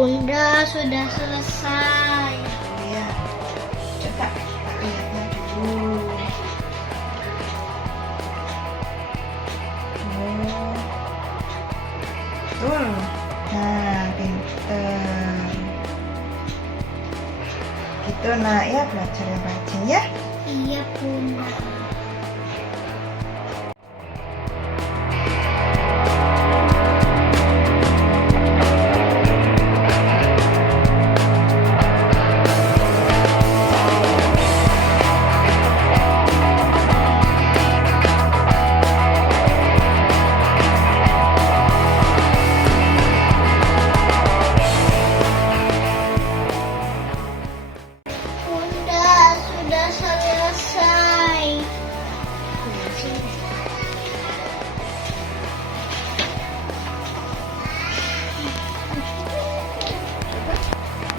Bunda sudah selesai. Iya, coba kita lihatnya dulu. Oh, betul. Nah, pinter. Gitu nak ya, belajar yang rajin ya. Iya Bunda. Bunda sudah selesai.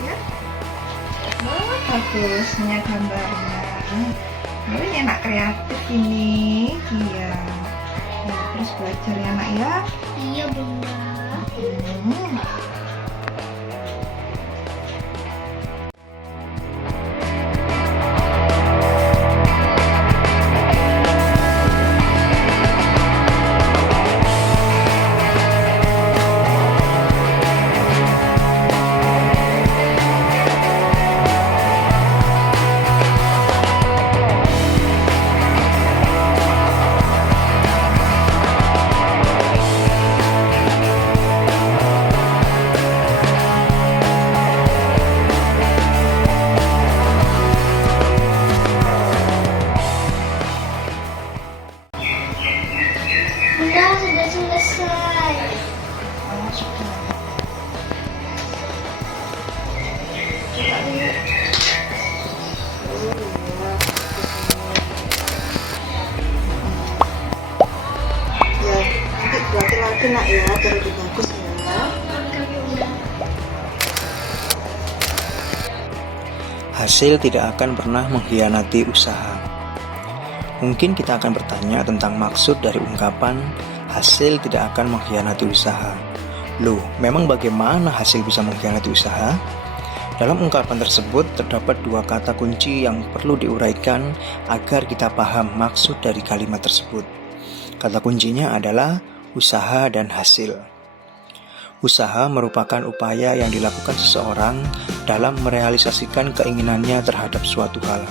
Ya. Oh, bagusnya gambarnya. Oh, ini anak kreatif ini. Iya. Ya, terus belajar ya nak ya. Iya Bunda. Hmm. Bunda sudah selesai. Oh, sudah. Coba lihat. Oh, iya. Ya, nanti buatin lagi nak ya, biar lebih bagus ya. Oke Bunda. Hasil tidak akan pernah mengkhianati usaha. Mungkin kita akan bertanya tentang maksud dari ungkapan hasil tidak akan mengkhianati usaha. Loh, memang bagaimana hasil bisa mengkhianati usaha? Dalam ungkapan tersebut terdapat dua kata kunci yang perlu diuraikan agar kita paham maksud dari kalimat tersebut. Kata kuncinya adalah usaha dan hasil. Usaha merupakan upaya yang dilakukan seseorang dalam merealisasikan keinginannya terhadap suatu hal.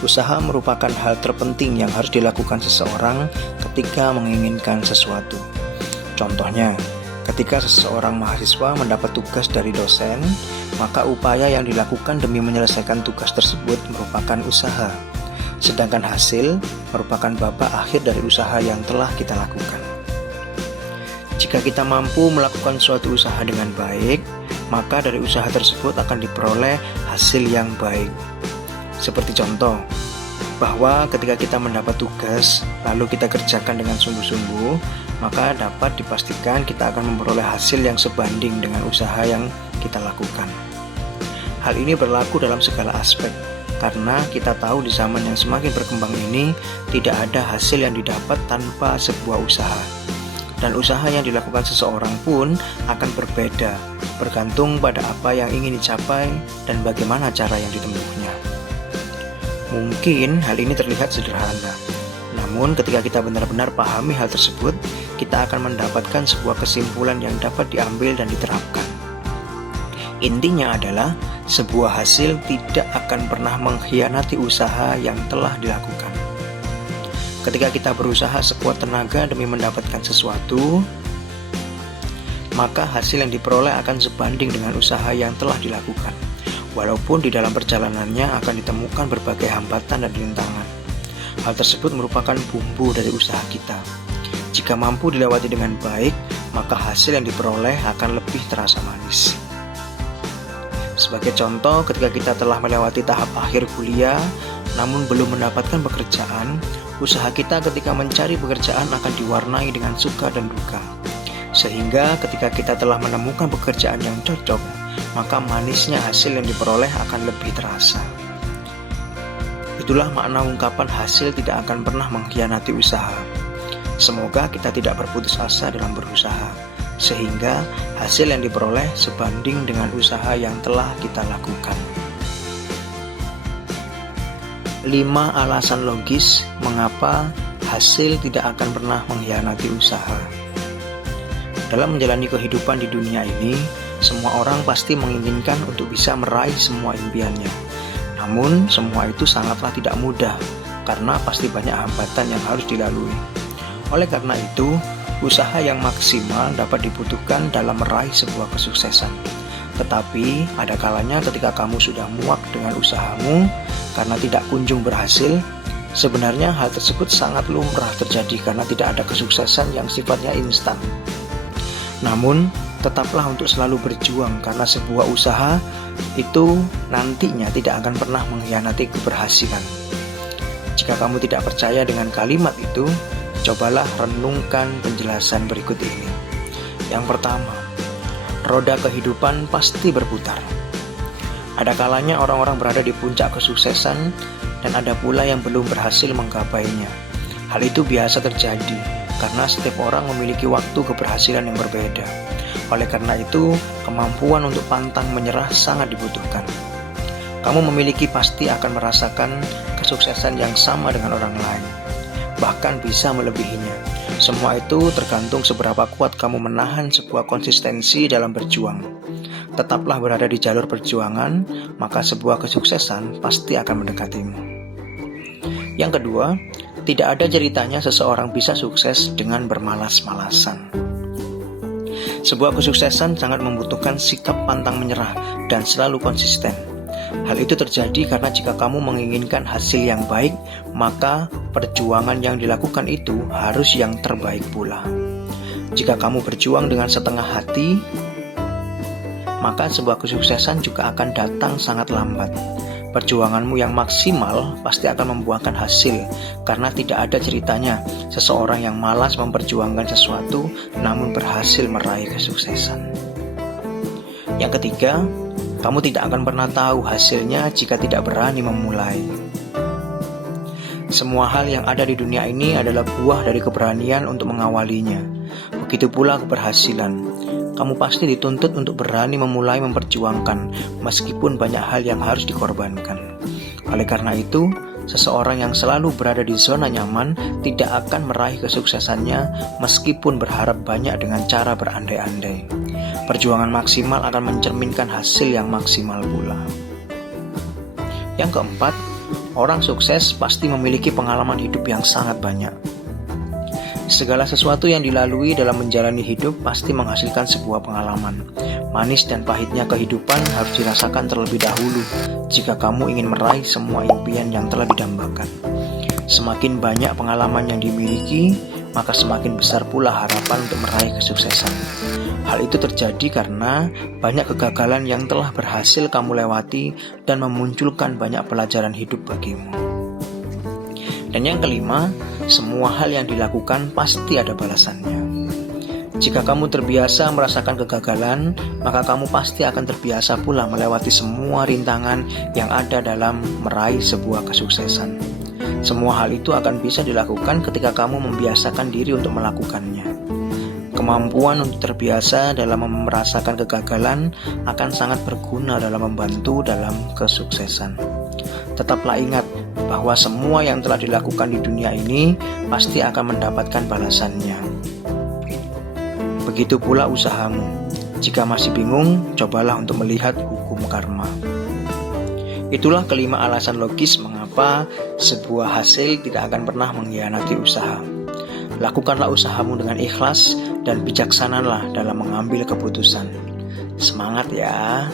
Usaha merupakan hal terpenting yang harus dilakukan seseorang ketika menginginkan sesuatu. Contohnya, ketika seseorang mahasiswa mendapat tugas dari dosen, maka upaya yang dilakukan demi menyelesaikan tugas tersebut merupakan usaha. Sedangkan hasil merupakan babak akhir dari usaha yang telah kita lakukan. Jika kita mampu melakukan suatu usaha dengan baik, maka dari usaha tersebut akan diperoleh hasil yang baik. Seperti contoh, bahwa ketika kita mendapat tugas, lalu kita kerjakan dengan sungguh-sungguh, maka dapat dipastikan kita akan memperoleh hasil yang sebanding dengan usaha yang kita lakukan. Hal ini berlaku dalam segala aspek, karena kita tahu di zaman yang semakin berkembang ini, tidak ada hasil yang didapat tanpa sebuah usaha. Dan usaha yang dilakukan seseorang pun akan berbeda, bergantung pada apa yang ingin dicapai dan bagaimana cara yang ditempuhnya. Mungkin hal ini terlihat sederhana, namun ketika kita benar-benar pahami hal tersebut, kita akan mendapatkan sebuah kesimpulan yang dapat diambil dan diterapkan. Intinya adalah sebuah hasil tidak akan pernah mengkhianati usaha yang telah dilakukan. Ketika kita berusaha sekuat tenaga demi mendapatkan sesuatu, maka hasil yang diperoleh akan sebanding dengan usaha yang telah dilakukan. Walaupun di dalam perjalanannya akan ditemukan berbagai hambatan dan rintangan. Hal tersebut merupakan bumbu dari usaha kita. Jika mampu dilewati dengan baik, maka hasil yang diperoleh akan lebih terasa manis. Sebagai contoh, ketika kita telah melewati tahap akhir kuliah, namun belum mendapatkan pekerjaan, usaha kita ketika mencari pekerjaan akan diwarnai dengan suka dan duka. Sehingga ketika kita telah menemukan pekerjaan yang cocok, maka manisnya hasil yang diperoleh akan lebih terasa. Itulah makna ungkapan hasil tidak akan pernah mengkhianati usaha. Semoga kita tidak berputus asa dalam berusaha, sehingga hasil yang diperoleh sebanding dengan usaha yang telah kita lakukan. 5 alasan logis mengapa hasil tidak akan pernah mengkhianati usaha. Dalam menjalani kehidupan di dunia ini, semua orang pasti menginginkan untuk bisa meraih semua impiannya. Namun, semua itu sangatlah tidak mudah, karena pasti banyak hambatan yang harus dilalui. Oleh karena itu, usaha yang maksimal dapat dibutuhkan dalam meraih sebuah kesuksesan. Tetapi, ada kalanya ketika kamu sudah muak dengan usahamu karena tidak kunjung berhasil, sebenarnya hal tersebut sangat lumrah terjadi karena tidak ada kesuksesan yang sifatnya instan. Namun, tetaplah untuk selalu berjuang karena sebuah usaha itu nantinya tidak akan pernah mengkhianati keberhasilan. Jika kamu tidak percaya dengan kalimat itu, cobalah renungkan penjelasan berikut ini. Yang pertama, roda kehidupan pasti berputar. Ada kalanya orang-orang berada di puncak kesuksesan dan ada pula yang belum berhasil menggapainya. Hal itu biasa terjadi karena setiap orang memiliki waktu keberhasilan yang berbeda. Oleh karena itu, kemampuan untuk pantang menyerah sangat dibutuhkan. Kamu memiliki pasti akan merasakan kesuksesan yang sama dengan orang lain, bahkan bisa melebihinya. Semua itu tergantung seberapa kuat kamu menahan sebuah konsistensi dalam berjuang. Tetaplah berada di jalur perjuangan, maka sebuah kesuksesan pasti akan mendekatimu. Yang kedua, tidak ada ceritanya seseorang bisa sukses dengan bermalas-malasan. Sebuah kesuksesan sangat membutuhkan sikap pantang menyerah dan selalu konsisten. Hal itu terjadi karena jika kamu menginginkan hasil yang baik, maka perjuangan yang dilakukan itu harus yang terbaik pula. Jika kamu berjuang dengan setengah hati, maka sebuah kesuksesan juga akan datang sangat lambat. Perjuanganmu yang maksimal pasti akan membuahkan hasil, karena tidak ada ceritanya seseorang yang malas memperjuangkan sesuatu namun berhasil meraih kesuksesan. Yang ketiga, kamu tidak akan pernah tahu hasilnya jika tidak berani memulai. Semua hal yang ada di dunia ini adalah buah dari keberanian untuk mengawalinya. Begitu pula keberhasilan. Kamu pasti dituntut untuk berani memulai memperjuangkan, meskipun banyak hal yang harus dikorbankan. Oleh karena itu, seseorang yang selalu berada di zona nyaman tidak akan meraih kesuksesannya meskipun berharap banyak dengan cara berandai-andai. Perjuangan maksimal akan mencerminkan hasil yang maksimal pula. Yang keempat, orang sukses pasti memiliki pengalaman hidup yang sangat banyak. Segala sesuatu yang dilalui dalam menjalani hidup pasti menghasilkan sebuah pengalaman. Manis dan pahitnya kehidupan harus dirasakan terlebih dahulu jika kamu ingin meraih semua impian yang telah didambakan. Semakin banyak pengalaman yang dimiliki, maka semakin besar pula harapan untuk meraih kesuksesan. Hal itu terjadi karena banyak kegagalan yang telah berhasil kamu lewati dan memunculkan banyak pelajaran hidup bagimu. Dan yang kelima, semua hal yang dilakukan pasti ada balasannya. Jika kamu terbiasa merasakan kegagalan, maka kamu pasti akan terbiasa pula melewati semua rintangan yang ada dalam meraih sebuah kesuksesan. Semua hal itu akan bisa dilakukan ketika kamu membiasakan diri untuk melakukannya. Kemampuan untuk terbiasa dalam merasakan kegagalan akan sangat berguna dalam membantu dalam kesuksesan. Tetaplah ingat bahwa semua yang telah dilakukan di dunia ini pasti akan mendapatkan balasannya. Begitu pula usahamu. Jika masih bingung, cobalah untuk melihat hukum karma. Itulah kelima alasan logis mengapa sebuah hasil tidak akan pernah mengkhianati usaha. Lakukanlah usahamu dengan ikhlas dan bijaksanalah dalam mengambil keputusan. Semangat ya!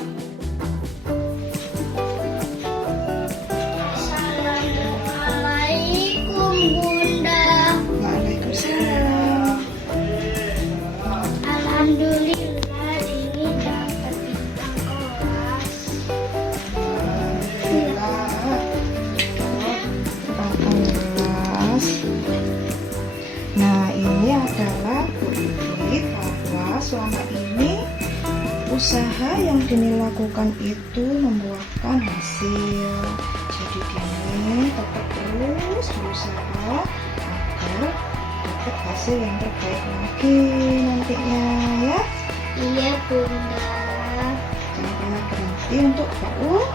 Assalamualaikum Bunda. Waalaikumsalam. Alhamdulillah ini dapat bintang kelas. Kelas. Nah, ini adalah bukti bahwa selama ini usaha yang Dini lakukan itu membuahkan hasil. Jadi Dini tetap terus berusaha agar dapat hasil yang terbaik lagi nantinya ya. Iya Bunda. Jangan pernah berhenti untuk berubah